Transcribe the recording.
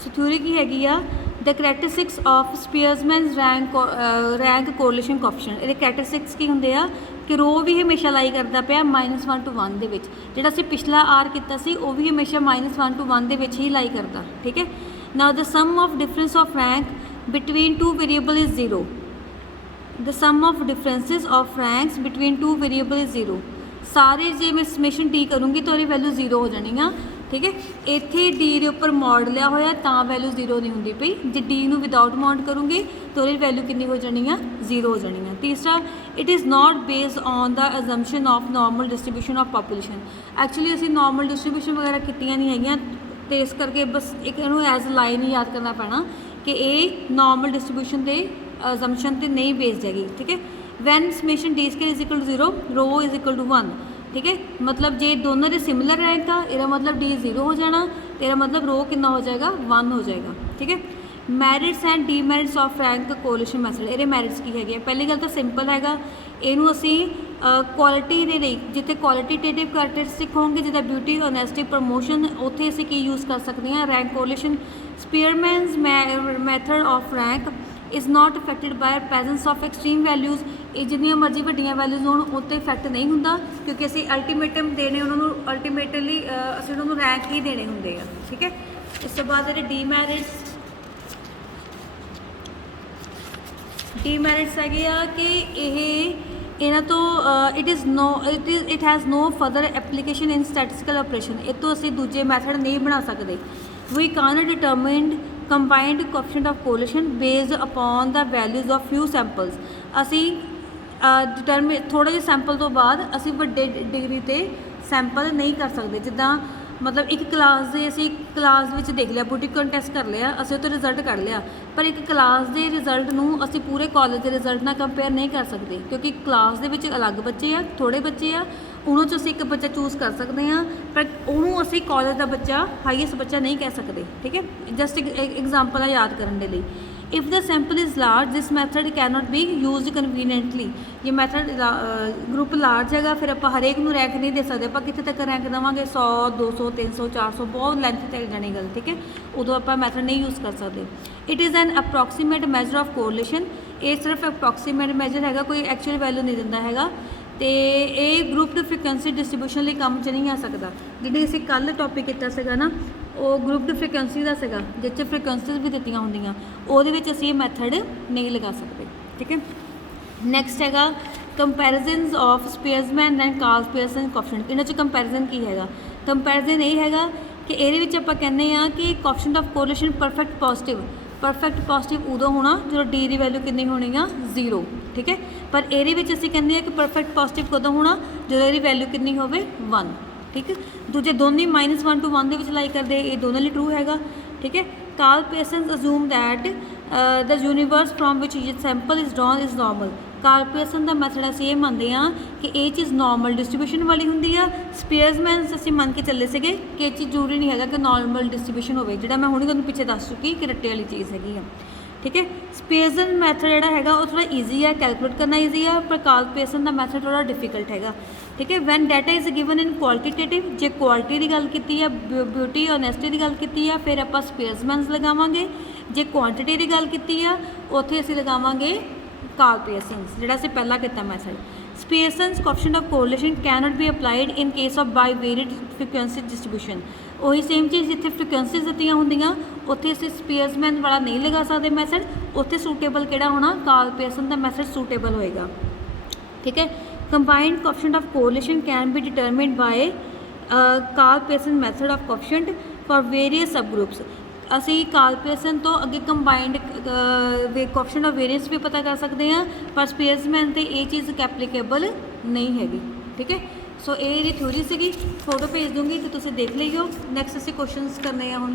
सो theory की हैगी आ the characteristics of Spearman rank correlation coefficient. ये करैक्टरिस्टिक्स की होंगे आ कि रो भी हमेशा लाई करता पिया -1 to 1 दे विच, जिहड़ा असीं पिछला आर किया सी वो भी हमेशा -1 to 1 दे विच ही लाई करता। ठीक है। Now the sum of difference of rank between two variable is 0। The sum of differences of ranks between two variable is 0। सारे जे मैं समेशन डी करूँगी तो वैल्यू 0 हो जानी आ। ठीक है। इत्थे डी के उपर मॉड लिया होया तां वैल्यू 0 नहीं होंदी पई, जे डी नू विदाउट मॉड करूँगी तो वैल्यू कितनी हो जानी आ 0 हो जानी आ। तीसरा, it is not based on the assumption of normal distribution of population. Actually असीं नॉर्मल डिस्ट्रीब्यूशन वगैरह कीतियां नहीं हैगियां, तो इस करके बस एक इहनूं एज लाइन ही याद करना पैना कि ये नॉर्मल डिस्ट्रीब्यूशन के अजम्पशन पर नहीं बेस्ड हैगी। ठीक है। When summation D square is equal to 0 rho is equal to 1। ठीक है। मतलब जे दोनों के सिमिलर रैंक आ, इसका मतलब डी 0 हो जाना, तेरा मतलब रो कितना हो जाएगा 1 हो जाएगा। ठीक है। Merits and demerits of rank correlation method. ये मैरिट्स की है, पहली गल तो सिंपल हैगा, इनू असी क्वालिटी दे रही जिथे क्वालिटेटिव करैक्टरिस्टिक होंगे जिदा ब्यूटी ऑनेस्टी प्रमोशन उत्थे असी की यूज़ कर सकते हैं rank correlation. Spearman's method of rank is not affected by presence of extreme values. ये जिन्नियां मर्जी वड्डियां वैल्यूज़ होण उत्ते इफैक्ट नहीं हुंदा, क्योंकि असी अल्टीमेटम देने उन्होंने अल्टीमेटली असी उन्होंने रैंक ही देने होंगे। ठीक है। इस तो बाद डीमैरिट्स हैगे आ कि इन्हां तो it has no further application in statistical operation. ये तो असी दूजे मैथड नहीं बना सकते। We can determine combined coefficient of correlation based upon the values of few samples. असी डिटरमिन थोड़े जे सैंपल तो बाद असी वड्डे डिग्री ते सैंपल नहीं कर सकते। जिद्दां मतलब एक क्लास दे असी क्लास विच देख लिया, बुटीक कंटैस्ट कर लिया, असी तो रिजल्ट कढ़ लिया, पर एक क्लास दे रिजल्ट नूं असी पूरे कॉलेज के रिजल्ट नाल कंपेयर नहीं कर सकते, क्योंकि क्लास दे विच अलग बच्चे आ, थोड़े बच्चे आ, उन्होंने चों असी एक बच्चा चूज़ कर सकते हैं, पर उन्होंने असी कॉलेज का बच्चा हाईएस्ट बच्चा नहीं कह सकते। ठीक है। जस्ट एक एग्जाम्पल है याद करने के लिए। If the sample is large this method can not B use conveniently. ये मैथड ग्रुप लार्ज है, फिर आप हरेक नूं रैंक नहीं दे सकते, आप कितने तक रैंक देवांगे 100 200 300 400 बहुत लेंथ चल जानी गल। ठीक है। उदों आप मैथड नहीं यूज़ कर सकते। It is an approximate measure of correlation. ये सिर्फ अप्रॉक्सीमेट मैजर है, कोई एक्चुअल वैल्यू नहीं दिंदा हैगा, तो ये ग्रुप्ड फ्रीकुएंसी डिस्ट्रीब्यूशन लिए काम च नहीं आ सकता। जिहड़ी असीं कल टॉपिक किया सीगा ना, वो ग्रुप्ड फ्रीकुएंसी का सीगा, जिस फ्रीकुएंसीज भी दित्तियां होंदियां, ਉਹਦੇ ਵਿੱਚ ਅਸੀਂ ਇਹ मैथड नहीं लगा सकते। ठीक है। नैक्सट हैगा comparisons of Spearman and Karl Pearson coefficient. इन्हां 'ਚ कंपैरिजन की हैगा, कंपैरिजन ये हैगा कि ਇਹਦੇ ਵਿੱਚ ਆਪਾਂ ਕਹਿੰਦੇ ਆ कि coefficient of correlation perfect positive उदों होना जो डी की वैल्यू कितनी होनी आ 0। ठीक है। पर ये असीं कहते हैं कि परफेक्ट पॉजिटिव कदों होना जो ये वैल्यू कितनी हो 1। ठीक है। दूजे दोनों -1 to 1 लाई करते, ये दोनों लिए ट्रू हैगा। ठीक है। Karl Pearson assume that the universe from which sample is drawn is normal. Karl Pearson का मैथड असीं ये मानते हैं कि ये चीज़ नॉर्मल डिस्ट्रीब्यूशन वाली होंदी आ। स्पीयरमैन असीं मन के चले सीगे कि ये चीज़ जरूरी नहीं है कि नॉर्मल डिस्ट्रीब्यूशन हो, जिहड़ा मैं हुणे तुहानूं पिछे दस चुकी कि रट्टे वाली चीज़ हैगी आ। ठीक है। स्पीयरसन मैथड जिहड़ा हैगा वो थोड़ा ईजी है, कैलकुलेट करना ईजी है, पर कार्ल पियर्सन का मैथड थोड़ा डिफिकल्ट हैगा। ठीक है। When data is given in qualitative, जे क्वालिटी की गल की है, ब्यूटी ऑनेस्टी की गल की है, फिर आप स्पीयरमैन लगावांगे। जे क्वांटिटी की गल की है, उत्थे असीं लगावांगे कार्ल पियर्सन, जिहड़ा असीं पहला किया method. Spearman's coefficient of correlation can not be applied in case of bivariate frequency distribution. वही सेम चीज़ जिथे फ्रीकुएंसीज दित्तियां होंदियां उत्थे असीं स्पीयरमैन वाला नहीं लगा सकते मैथड, उत्थे सूटेबल किहड़ा होना कार्ल पियर्सन का मैथड सूटेबल होएगा। ठीक है। Combined coefficient of correlation can be determined by Karl Pearson method of coefficient for various sub groups. असी कार्ल पियर्सन तो अगे कंबाइंड कोएफिशिएंट ऑफ वेरियंस भी पता कर सकते हैं, पर स्पीयरमैन तो ये चीज़ एप्लीकेबल नहीं हैगी। ठीक है। सो ये थ्योरी सी फोटो भेज दूँगी तो तुसीं देख लियो। नैक्सट असीं क्वेश्चनस करने हैं हुण।